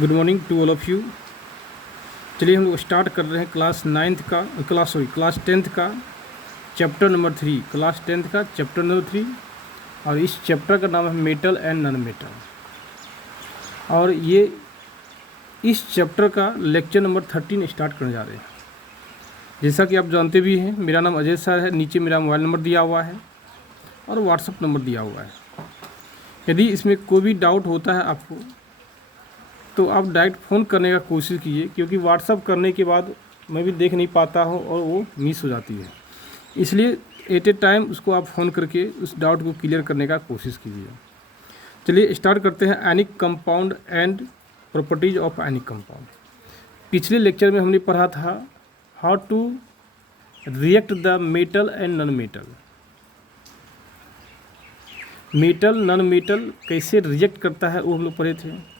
Good morning to all of you. चलिए हम लोग स्टार्ट कर रहे हैं क्लास टेंथ का चैप्टर नंबर 3, क्लास टेंथ का चैप्टर नंबर 3। और इस चैप्टर का नाम है मेटल एंड नॉन मेटल। और ये इस चैप्टर का लेक्चर नंबर 13 स्टार्ट करने जा रहे हैं। जैसा कि आप जानते भी हैं, मेरा नाम अजय सर है। नीचे मेरा मोबाइल नंबर दिया हुआ है और व्हाट्सअप नंबर दिया हुआ है। यदि इसमें कोई भी डाउट होता है आपको तो आप डायरेक्ट फ़ोन करने का कोशिश कीजिए, क्योंकि व्हाट्सअप करने के बाद मैं भी देख नहीं पाता हूँ और वो मिस हो जाती है। इसलिए एट ए टाइम उसको आप फ़ोन करके उस डाउट को क्लियर करने का कोशिश कीजिए। चलिए स्टार्ट करते हैं। Ionic compound and properties of ionic compound. पिछले लेक्चर में हमने पढ़ा था how to react the metal and non metal. Metal non metal कैसे रिएक्ट करता है वो हम लोग पढ़े थे।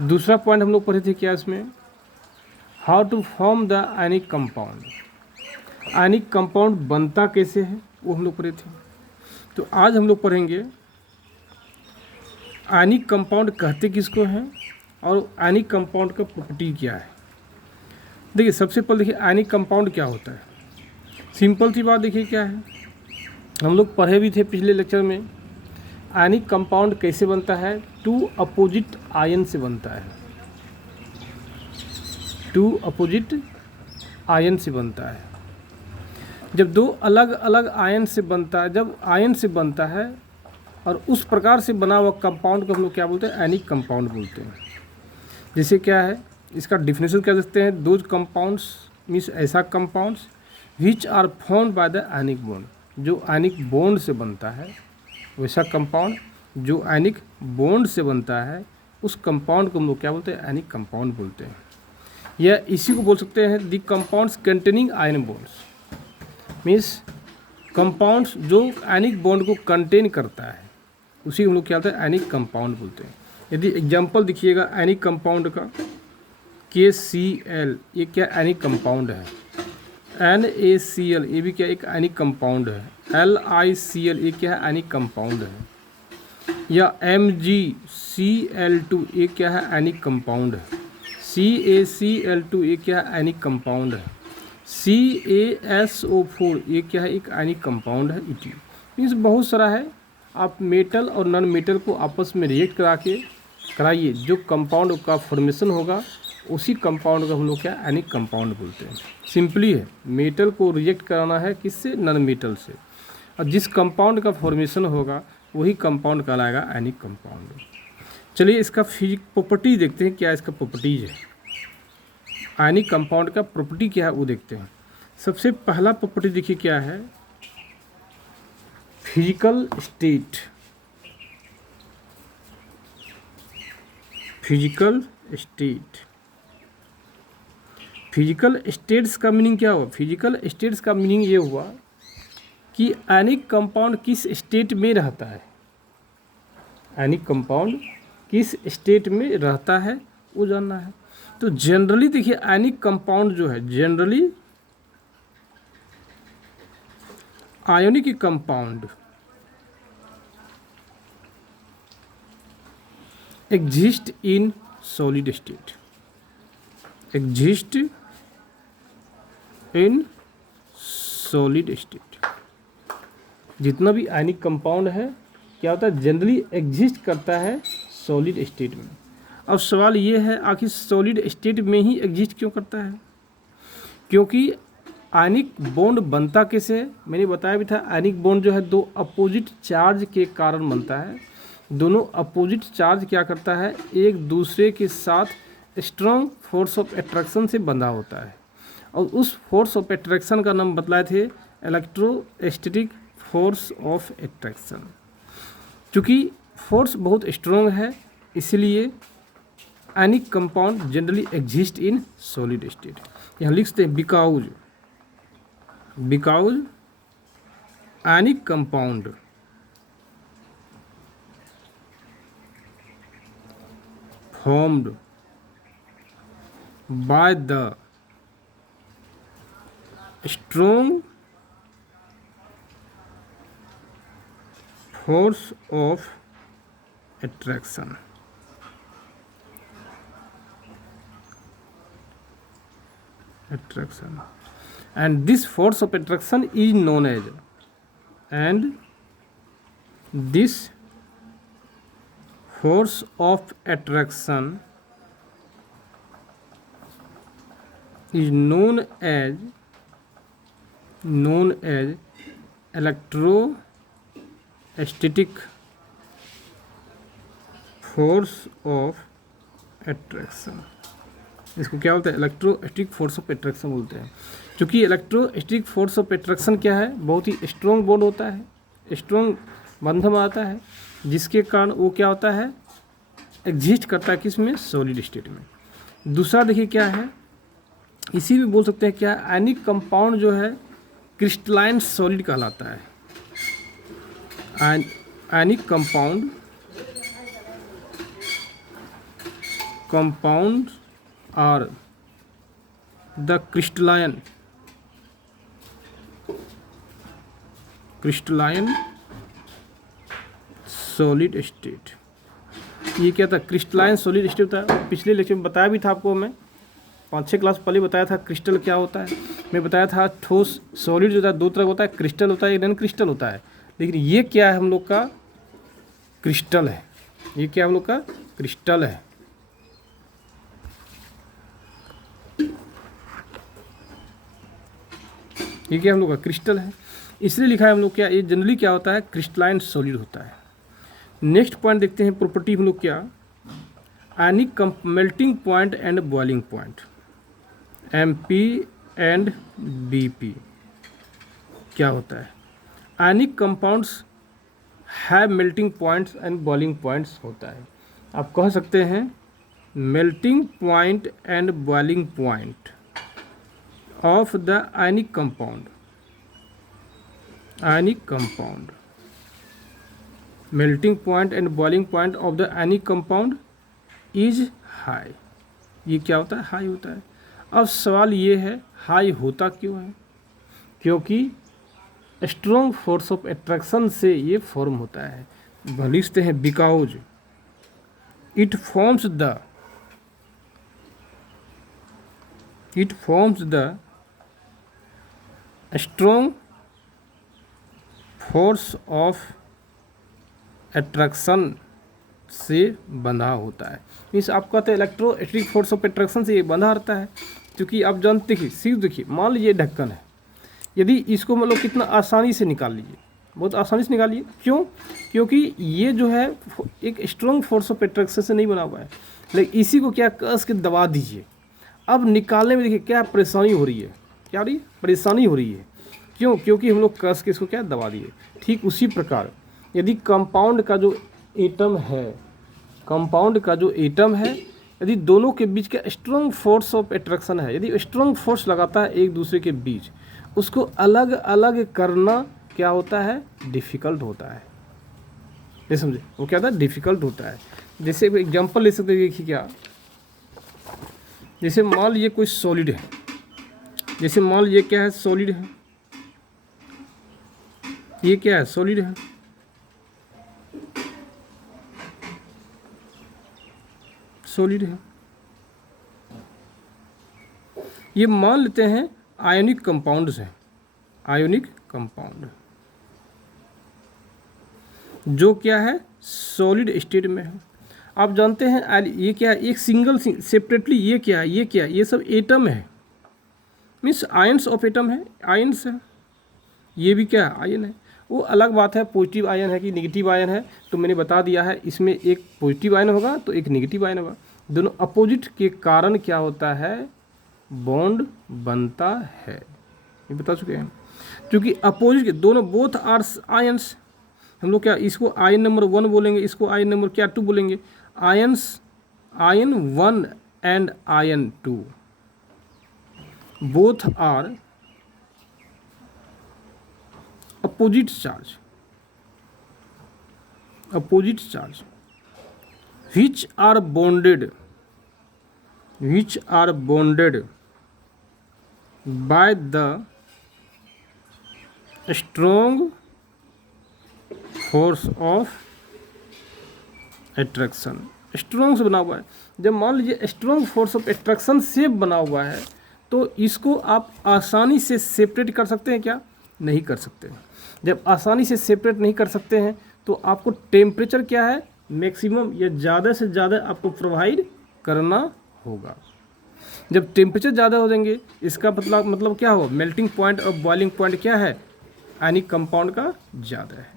दूसरा पॉइंट हम लोग पढ़े थे क्या इसमें, how to form the ionic compound. Ionic compound बनता कैसे है वो हम लोग पढ़े थे। तो आज हम लोग पढ़ेंगे आयनिक कंपाउंड कहते किसको हैं और आयनिक कंपाउंड का प्रॉपर्टी क्या है। देखिए सबसे पहले देखिए आयनिक कंपाउंड क्या होता है। सिंपल सी बात देखिए क्या है, हम लोग पढ़े भी थे पिछले लेक्चर में। आयनिक कंपाउंड कैसे बनता है, टू अपोजिट आयन से बनता है। टू अपोजिट आयन से बनता है। जब दो अलग अलग आयन से बनता है, जब आयन से बनता है और उस प्रकार से बना हुआ कंपाउंड को हम लोग क्या बोलते हैं, एनिक कंपाउंड बोलते हैं। जैसे क्या है, इसका डिफिनेशन क्या देते हैं, दोज कंपाउंड्स मीन्स ऐसा compounds which are formed by the ionic bond, जो एनिक बॉन्ड से बनता है वैसा कंपाउंड जो एनिक बॉन्ड से बनता है, उस कंपाउंड को हम लोग क्या बोलते हैं, एनिक कंपाउंड बोलते हैं। या इसी को बोल सकते हैं the compounds containing ion bonds, means compounds जो एनिक बॉन्ड को कंटेन करता है उसी हम लोग क्या बोलते हैं, एनिक कंपाउंड बोलते हैं। यदि एग्जांपल दिखिएगा एनिक कंपाउंड का, KCl ये क्या एनिक कंपाउंड है। NaCl ये भी क्या एक एनिक कंपाउंड है। LiCl ये क्या है, एनिक कंपाउंड है। या MgCl2 ये क्या है, एनिक कंपाउंड है। CaCl2 ये क्या है, एनिक कंपाउंड है। CaSO4 ये क्या है, एक आयनिक कंपाउंड है। ET मीन्स बहुत सारा है। आप मेटल और नॉन मेटल को आपस में रिएक्ट कराइए, जो कंपाउंड का फॉर्मेशन होगा उसी कंपाउंड को हम लोग क्या एनिक कंपाउंड बोलते हैं। सिंपली है, मेटल को रिएक्ट कराना है किससे, नॉन मेटल से, और जिस कंपाउंड का फॉर्मेशन होगा वही कंपाउंड कहलाएगा एनिक कंपाउंड। चलिए इसका प्रॉपर्टी देखते हैं, क्या इसका प्रॉपर्टीज है, आयनिक कंपाउंड का प्रॉपर्टी क्या है वो देखते हैं। सबसे पहला प्रॉपर्टी देखिए क्या है, physical state. Physical state, physical states का मीनिंग क्या हुआ, फिजिकल स्टेट्स का मीनिंग ये हुआ कि आयनिक कंपाउंड किस स्टेट में रहता है। आयनिक कंपाउंड किस स्टेट में रहता है वो जानना है। तो जनरली देखिए आयनिक कंपाउंड जो है, generally ionic compound exist in solid state, exist in solid state. जितना भी आयनिक कंपाउंड है क्या होता है, जनरली एग्जिस्ट करता है सॉलिड स्टेट में। अब सवाल ये है आखिर सॉलिड स्टेट में ही एग्जिस्ट क्यों करता है, क्योंकि आयनिक बॉन्ड बनता कैसे है, मैंने बताया भी था। आयनिक बॉन्ड जो है दो अपोजिट चार्ज के कारण बनता है। दोनों अपोजिट चार्ज क्या करता है, एक दूसरे के साथ स्ट्रॉन्ग फोर्स ऑफ अट्रैक्शन से बंधा होता है, और उस फोर्स ऑफ अट्रैक्शन का नाम बतलाए थे इलेक्ट्रोस्टैटिक फोर्स ऑफ अट्रैक्शन। चूँकि फोर्स बहुत स्ट्रॉन्ग है इसलिए ionic compound generally exist in solid state. यहाँ लिखते हैं because ionic compound formed by the strong force of attraction, attraction, and this force of attraction is known as, and this force of attraction is known as electrostatic force of attraction। इसको क्या बोलते हैं? Electrostatic force of attraction बोलते हैं। क्योंकि electrostatic force of attraction क्या है? बहुत ही स्ट्रॉन्ग बॉन्ड होता है, स्ट्रॉन्ग बंधन आता है, जिसके कारण वो क्या होता है? एग्जिस्ट करता है किस में? सॉलिड स्टेट में। दूसरा देखिए क्या है, इसी भी बोल सकते हैं क्या, आयनिक कंपाउंड जो है क्रिस्टलाइन सॉलिड कहलाता है। Ionic compound are the crystalline solid state. ये क्या था? क्रिस्टलाइन सॉलिड स्टेट था। पिछले लेक्चर में बताया भी था आपको, मैं 5-6 क्लास पहले बताया था क्रिस्टल क्या होता है। मैं बताया था ठोस सॉलिड जो होता है दो तरह होता है, क्रिस्टल होता है, नॉन क्रिस्टल होता है। लेकिन ये क्या है? हम लोग का क्रिस्टल है। ये क्या हम लोग का? क्रिस्टल है। ये क्या हम लोग का? क्रिस्टल है। इसलिए लिखा है हम लोग क्या, ये जनरली क्या होता है? क्रिस्टलाइन सॉलिड होता है। नेक्स्ट पॉइंट देखते हैं, प्रॉपर्टी हम लोग क्या, ionic melting point and boiling point, MP and BP क्या होता है? Ionic compounds have melting points and boiling points होता है। आप कह सकते हैं melting point and boiling point of the ionic compound, melting point and boiling point of the ionic compound is high. ये क्या होता है? हाई होता है। अब सवाल ये है, हाई होता क्यों है? क्योंकि स्ट्रॉन्ग फोर्स ऑफ एट्रैक्शन से ये फॉर्म होता है। लिखते हैं because it forms the strong force of attraction से बंधा होता है। मीन्स आप कहते हैं इलेक्ट्रोस्टैटिक फोर्स ऑफ एट्रैक्शन से ये बंधा रहता है। क्योंकि आप जानते हैं, सिर्फ देखिए, मान लीजिए ढक्कन है, यदि इसको मतलब कितना आसानी से निकाल लीजिए, बहुत आसानी से निकालिए। क्यों? क्योंकि ये जो है एक स्ट्रॉन्ग फोर्स ऑफ एट्रैक्शन से नहीं बना हुआ है। लेकिन इसी को क्या, कस के दबा दीजिए। अब निकालने में देखिए क्या परेशानी हो रही है, क्या हो रही है? परेशानी हो रही है। क्यों? क्योंकि हम लोग कस के इसको क्या, दबा दिए। ठीक उसी प्रकार यदि कंपाउंड का जो एटम है, यदि दोनों के बीच का स्ट्रॉन्ग फोर्स ऑफ एट्रैक्शन है, यदि स्ट्रॉन्ग फोर्स लगाता है एक दूसरे के बीच, उसको अलग अलग करना क्या होता है? डिफ़िकल्ट होता है। ये समझे? वो क्या था? डिफ़िकल्ट होता है। जैसे एक एग्जांपल ले सकते हैं, देखिए क्या, जैसे मान लीजिए कोई सॉलिड है, जैसे मान लीजिए क्या है? सॉलिड है। ये क्या है? सॉलिड है। सॉलिड है। ये मान लेते हैं आयोनिक कंपाउंड्स हैं, आयोनिक कंपाउंड जो क्या है? सॉलिड स्टेट में है। आप जानते हैं ये क्या है? एक सिंगल सेपरेटली ये क्या है? ये क्या है? ये सब एटम है, मीन्स आयंस ऑफ एटम है, आयंस है। ये भी क्या है? आयन है। वो अलग बात है पॉजिटिव आयन है कि नेगेटिव आयन है, तो मैंने बता दिया है। इसमें एक पॉजिटिव आयन होगा तो एक नेगेटिव आयन होगा। दोनों अपोजिट के कारण क्या होता है? बॉन्ड बनता है। ये बता चुके हैं। क्योंकि अपोजिट के दोनों बोथ आर आयंस, हम लोग क्या इसको आयन नंबर 1 बोलेंगे, इसको आयन नंबर क्या 2 बोलेंगे। Ions, ion 1 and ion 2 both are opposite charge which are bonded by the strong force of attraction। Strong से बना हुआ है। जब मान लीजिए स्ट्रॉन्ग फोर्स ऑफ एट्रैक्शन से बना हुआ है तो इसको आप आसानी से सेपरेट कर सकते हैं क्या? नहीं कर सकते। जब आसानी से सेपरेट नहीं कर सकते हैं तो आपको टेम्परेचर क्या है, मैक्सिमम या ज़्यादा से ज़्यादा आपको प्रोवाइड करना होगा। जब टेम्परेचर ज़्यादा हो जाएंगे इसका मतलब क्या हो, मेल्टिंग पॉइंट और बॉइलिंग पॉइंट क्या है, आयनिक कंपाउंड का ज़्यादा है।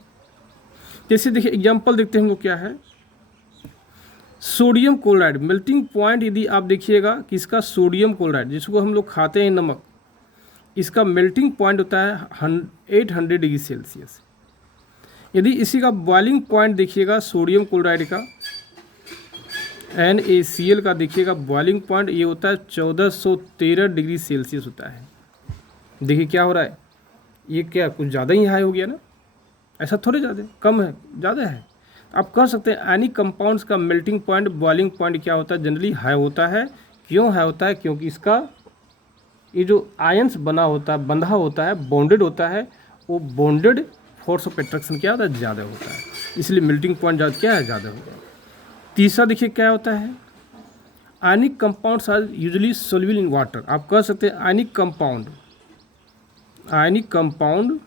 जैसे देखिए एग्जांपल देखते हैं हम लोग क्या है, सोडियम क्लोराइड मेल्टिंग पॉइंट यदि आप देखिएगा कि इसका सोडियम क्लोराइड जिसको हम लोग खाते हैं नमक, इसका मेल्टिंग पॉइंट होता है 800 डिग्री सेल्सियस। यदि इसी का बॉइलिंग पॉइंट देखिएगा सोडियम क्लोराइड का NaCl का देखिएगा बॉइलिंग पॉइंट ये होता है 1413 डिग्री सेल्सियस होता है। देखिए क्या हो रहा है, ये क्या कुछ ज़्यादा ही हाई हो गया ना, ऐसा थोड़े ज़्यादा कम है, ज़्यादा है। आप कह सकते हैं एनी कंपाउंड्स का मेल्टिंग पॉइंट बॉइलिंग पॉइंट क्या होता है, जनरली हाई होता है। क्यों हाई होता है? क्योंकि इसका ये जो आयंस बंधा होता है, बॉन्डेड होता है, वो बॉन्डेड फोर्स ऑफ अट्रैक्शन क्या होता है, ज़्यादा होता है, इसलिए मेल्टिंग पॉइंट क्या है, ज़्यादा होगा। तीसरा देखिए क्या होता है, ionic compounds are usually soluble in water. आप कह सकते हैं ionic compound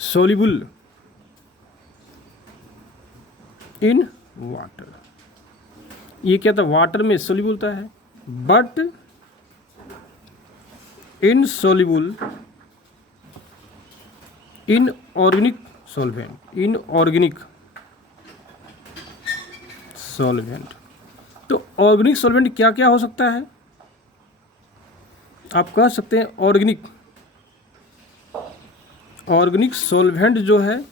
soluble in water. ये क्या था, वाटर में सोल्यूबल होता है, but insoluble in organic solvent. तो ऑर्गेनिक सॉल्वेंट क्या क्या हो सकता है, आप कह सकते हैं ऑर्गेनिक सॉल्वेंट जो है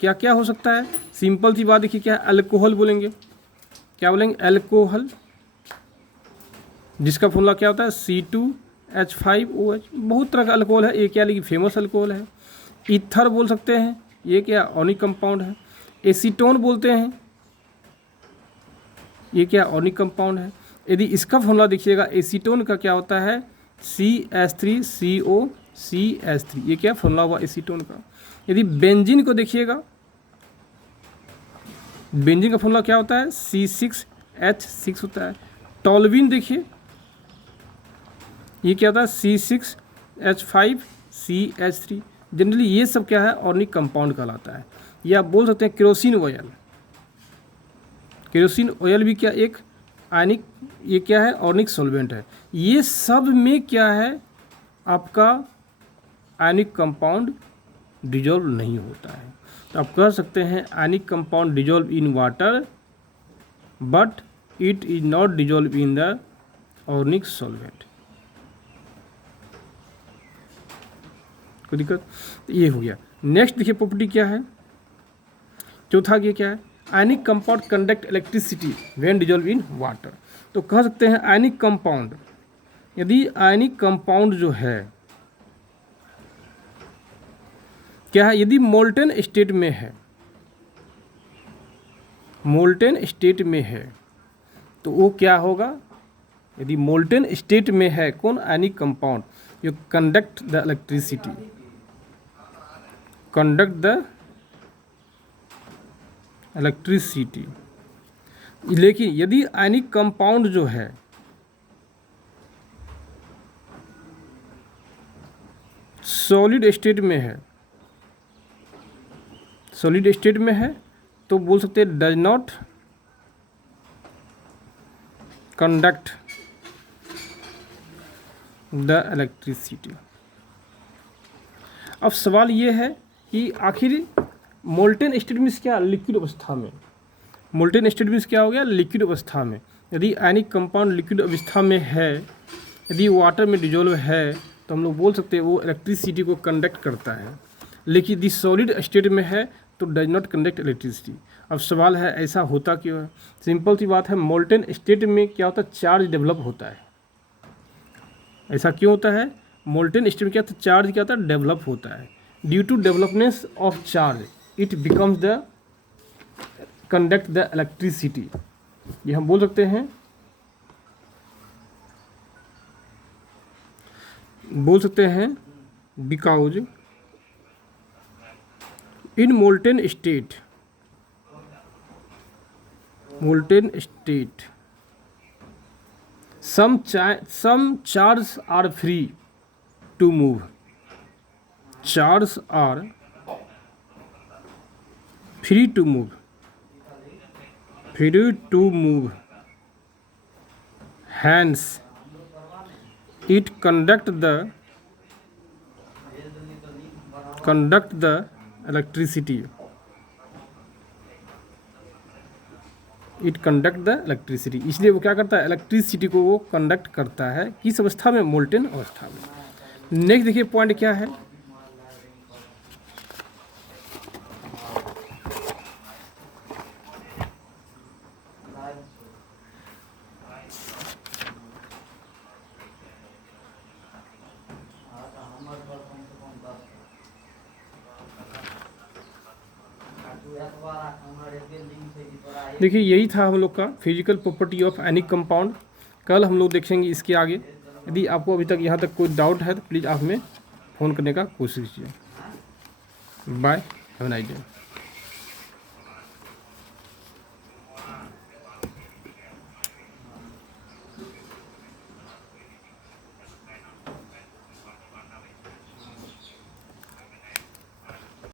क्या क्या हो सकता है। सिंपल सी बात देखिए क्या है, अल्कोहल बोलेंगे, क्या बोलेंगे, अल्कोहल, जिसका फॉर्मूला क्या होता है C2H5OH। बहुत तरह का अल्कोहल है, ये क्या लेकिन फेमस अल्कोहल है। ईथर बोल सकते हैं, ये क्या ऑर्गेनिक कंपाउंड है। एसीटोन बोलते हैं, ये क्या ऑर्गेनिक कंपाउंड है। यदि इसका फॉर्मूला देखिएगा एसीटोन का क्या होता है CH3COCH3, ये क्या फॉर्मूला हुआ एसीटोन का। यदि बेंजीन को देखिएगा, बेंजीन का फॉर्मूला क्या होता है C6H6 होता है। टॉल्यूइन देखिए, ये क्या होता है C6H5CH3। जनरली ये सब क्या है, ऑर्गेनिक कंपाउंड कहलाता है। या आप बोल सकते हैं केरोसिन ऑयल भी क्या एक आयनिक, ये क्या है ऑर्गेनिक सॉल्वेंट है। ये सब में क्या है आपका आयनिक कंपाउंड डिजोल्व नहीं होता है। तो आप कह सकते हैं ionic compound dissolve in water but it is not dissolve in the organic solvent. कोई दिक्कत, ये हो गया। नेक्स्ट देखिए प्रॉपर्टी क्या है, चौथा ये क्या है, ionic compound conduct electricity when dissolve in water. तो कह सकते हैं आयनिक कंपाउंड, यदि आयनिक कंपाउंड जो है क्या है, यदि मोल्टेन स्टेट में है तो वो क्या होगा, यदि मोल्टेन स्टेट में है कौन ionic compound, you conduct the electricity. लेकिन यदि आयनिक कंपाउंड जो है सॉलिड स्टेट में है तो बोल सकते हैं does not conduct the electricity. अब सवाल ये है कि आखिर मोल्टेन स्टेट में क्या, लिक्विड अवस्था में, मोल्टेन स्टेट में क्या हो गया, लिक्विड अवस्था में। यदि आयनिक कंपाउंड लिक्विड अवस्था में है, यदि वाटर में डिजोल्व है, तो हम लोग बोल सकते हैं वो इलेक्ट्रिसिटी को कंडक्ट करता है। लेकिन यदि सॉलिड स्टेट में है तो डज नॉट कंडक्ट इलेक्ट्रिसिटी। अब सवाल है ऐसा होता क्यों है, सिंपल सी बात है, मोल्टेन स्टेट में क्या होता है, चार्ज डेवलप होता है। ऐसा क्यों होता है, मोल्टेन स्टेट में क्या होता है, चार्ज क्या होता है, डेवलप होता है। Due to developness of charge it becomes the conduct the electricity. ये हम बोल सकते हैं, because in molten state some charges are free to move. Charges are free to move. Free to move. Hence, it conduct the electricity. It conduct the electricity, इसलिए वो क्या करता है, इलेक्ट्रिसिटी को वो कंडक्ट करता है किस अवस्था में, मोल्टेन अवस्था में। नेक्स्ट देखिए पॉइंट क्या है, देखिए यही था हम लोग का physical property of any compound. कल हम लोग देखेंगे इसके आगे। यदि आपको अभी तक यहाँ तक कोई डाउट है तो प्लीज़ आप हमें फ़ोन करने का कोशिश कीजिए। Bye, have a nice day.